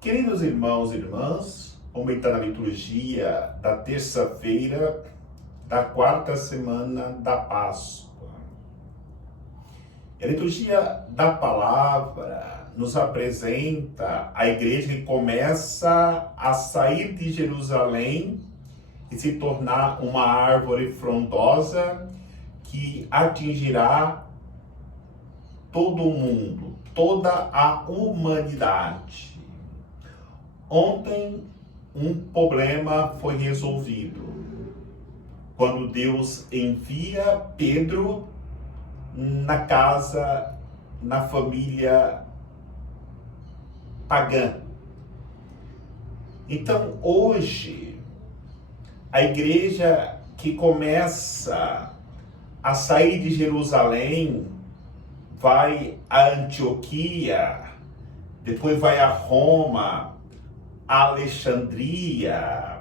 Queridos irmãos e irmãs, vamos entrar na liturgia da terça-feira da quarta semana da Páscoa. A liturgia da palavra nos apresenta a igreja que começa a sair de Jerusalém e se tornar uma árvore frondosa que atingirá todo o mundo, toda a humanidade. Ontem, um problema foi resolvido. Quando Deus envia Pedro na casa, na família pagã. Então, hoje, a igreja que começa a sair de Jerusalém, vai a Antioquia, depois vai a Roma, a Alexandria,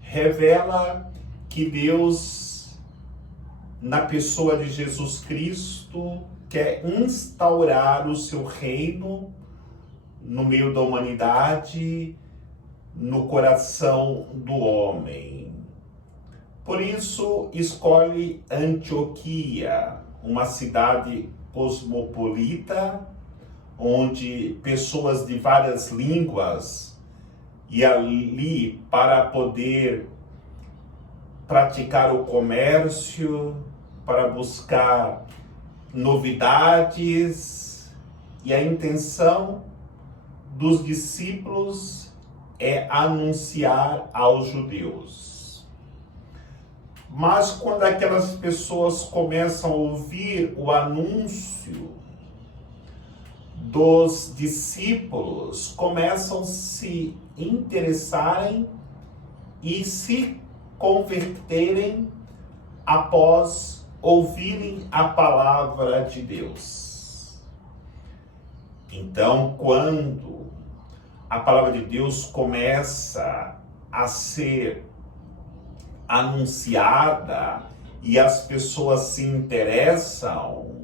revela que Deus, na pessoa de Jesus Cristo, quer instaurar o seu reino no meio da humanidade, no coração do homem. Por isso, escolhe Antioquia, uma cidade cosmopolita, onde pessoas de várias línguas iam ali para poder praticar o comércio, para buscar novidades, e a intenção dos discípulos é anunciar aos judeus. Mas quando aquelas pessoas começam a ouvir o anúncio dos discípulos, começam a se interessarem e se converterem após ouvirem a palavra de Deus. Então, quando a palavra de Deus começa a ser anunciada e as pessoas se interessam,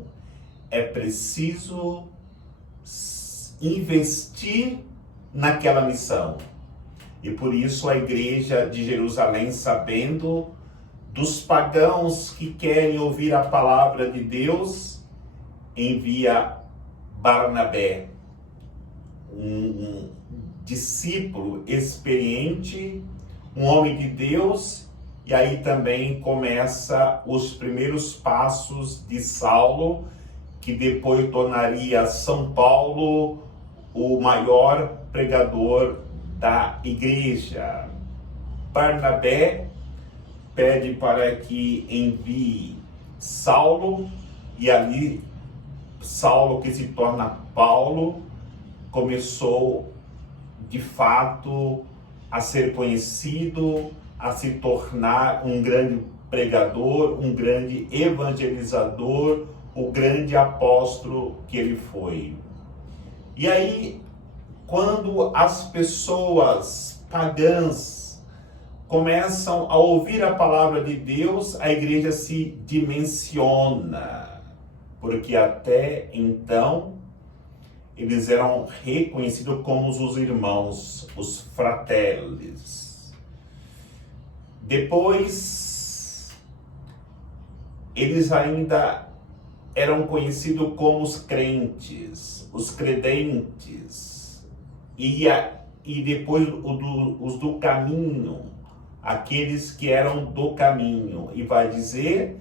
é preciso investir naquela missão. E por isso a igreja de Jerusalém, sabendo dos pagãos que querem ouvir a palavra de Deus, envia Barnabé, um discípulo experiente, um homem de Deus, e aí também começa os primeiros passos de Saulo, que depois tornaria São Paulo o maior pregador da igreja. Barnabé pede para que envie Saulo, e ali Saulo, que se torna Paulo, começou de fato a ser conhecido, a se tornar um grande pregador, um grande evangelizador, o grande apóstolo que ele foi. E aí, quando as pessoas pagãs começam a ouvir a palavra de Deus, a igreja se dimensiona, porque até então eles eram reconhecidos como os irmãos, os fratellis. Depois, eles ainda eram conhecidos como os crentes, os credentes, e depois os do caminho, aqueles que eram do caminho, e vai dizer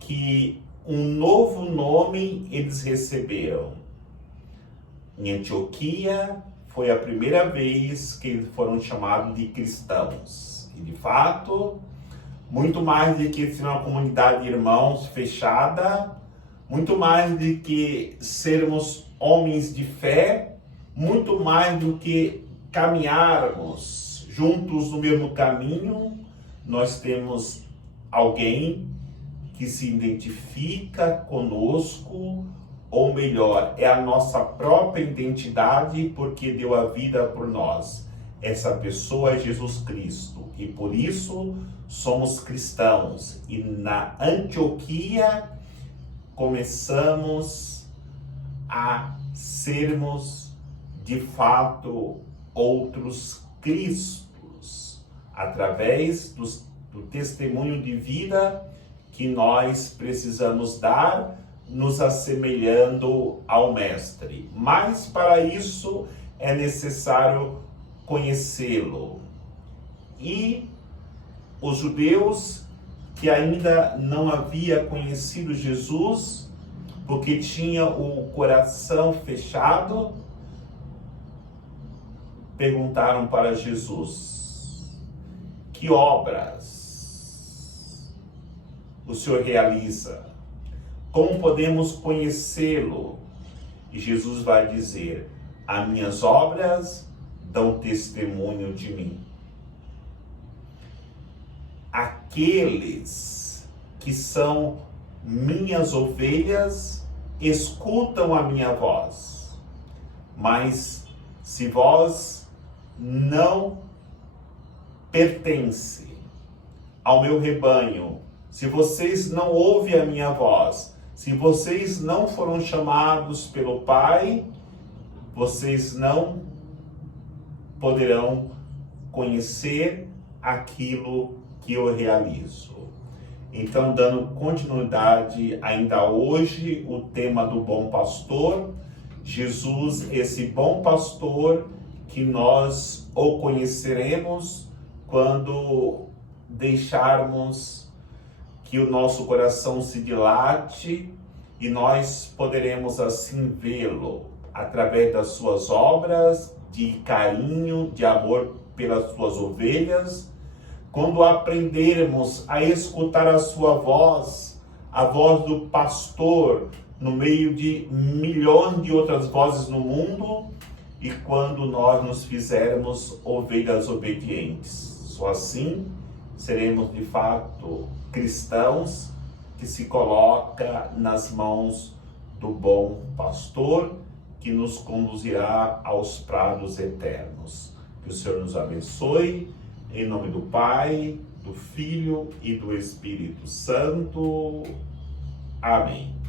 que um novo nome eles receberam. Em Antioquia foi a primeira vez que eles foram chamados de cristãos, e de fato, muito mais do que ser uma comunidade de irmãos fechada, muito mais do que sermos homens de fé, muito mais do que caminharmos juntos no mesmo caminho, nós temos alguém que se identifica conosco, ou melhor, é a nossa própria identidade, porque deu a vida por nós. Essa pessoa é Jesus Cristo, e por isso somos cristãos. E na Antioquia começamos a sermos de fato outros Cristos, através do testemunho de vida que nós precisamos dar, nos assemelhando ao Mestre. Mas para isso é necessário conhecê-lo. E os judeus que ainda não havia conhecido Jesus, porque tinha o coração fechado, perguntaram para Jesus: que obras o Senhor realiza? Como podemos conhecê-lo? E Jesus vai dizer: as minhas obras dão testemunho de mim. Aqueles que são minhas ovelhas escutam a minha voz. Mas se vós não pertencem ao meu rebanho, se vocês não ouvem a minha voz, se vocês não foram chamados pelo Pai, vocês não poderão conhecer aquilo que eu realizo. Então, dando continuidade ainda hoje, o tema do bom pastor, Jesus, esse bom pastor, que nós o conheceremos quando deixarmos que o nosso coração se dilate e nós poderemos assim vê-lo através das suas obras de carinho, de amor pelas suas ovelhas. Quando aprendermos a escutar a sua voz, a voz do pastor, no meio de milhões de outras vozes no mundo, e quando nós nos fizermos ovelhas obedientes. Só assim seremos de fato cristãos que se coloca nas mãos do bom pastor, que nos conduzirá aos prados eternos. Que o Senhor nos abençoe. Em nome do Pai, do Filho e do Espírito Santo. Amém.